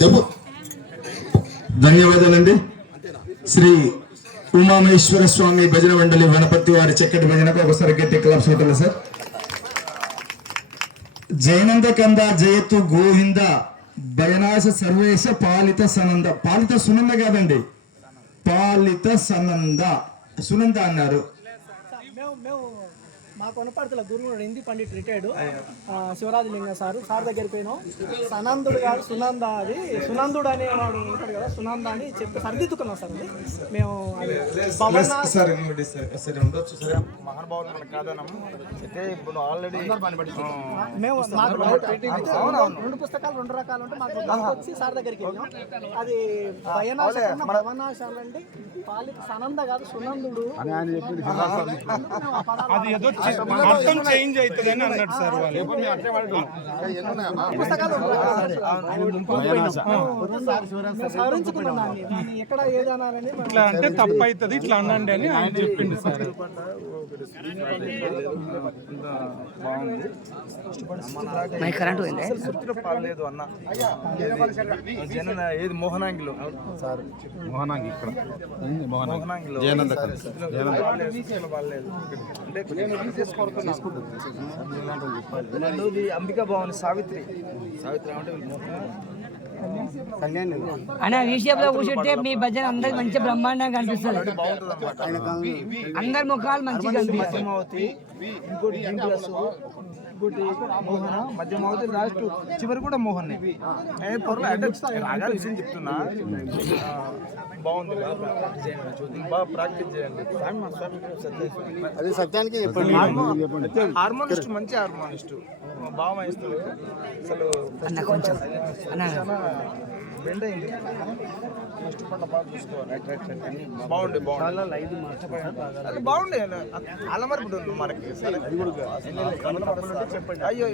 చెప్పు. ధన్యవాదాలండి. శ్రీ ఉమామేశ్వర స్వామి భజన మండలి వనపర్తి వారి చక్కటి భజనకు ఒకసారి గట్టి క్లాప్స్ కొట్టాలి సార్. జయనంద కంద జయతు గోవింద భయనాశ సర్వేశ పాలిత సనంద. పాలిత సునంద కాదండి, పాలిత సనంద. సునంద అన్నారు. మా కొనపడతల గురువు హిందీ పండిట్ రిటైర్డ్ శివరాజలింగ సార్ దగ్గరికి పోయినాం. సనందుడు కాదు సునంద, అది సునందుడు అనేవాడు ఉంటాడు కదా, సునంద అని చెప్పి సరిదిద్దుకున్నాం సార్. అది మేము మేము రెండు పుస్తకాలు రెండు రకాలు ఉంటే మాకు వచ్చి సార్ దగ్గరికి వెళ్ళాం. అది భవనాశాలు అంటే పాలిత సనంద కాదు సునందుడు అర్థం చేంజ్ అవుతుందని అన్నాడు సార్ వాళ్ళు. ఎక్కడ ఏదన్నారని ఇట్లా అంటే తప్పు అవుతుంది, ఇట్లా అనండి అని ఆయన చెప్పిండు సార్. పాలేదు అన్న ఏది మోహనాంగిలో సార్, మోహనాంగి ఇక్కడ మోహనాంగిలో అంబికా భవన్ సావిత్రి అనే విషయంలో కూర్చుంటే మీ భజన అందరికి మంచి బ్రహ్మాండంగా కనిపిస్తుంది. అందరి ముఖాలు మంచిగా కనిపిస్తాయి. ఇంకోటి మోహన మధ్యమావతి లాస్ట్ చివరి కూడా మోహన్ రాగాలు విషయం చెప్తున్నా. బాగుంది, బాగా ప్రాక్టీస్ చేయండి. అది సత్యానికి హార్మోనిస్ట్, మంచి హార్మోనిస్ట్, బాగా వాయిస్తాడు. అసలు బెండ్ అయింది, బాగా చూసుకోవాలి. బాగుండే బాగుండే అలా మరి మనకి చెప్పండి. అయ్యో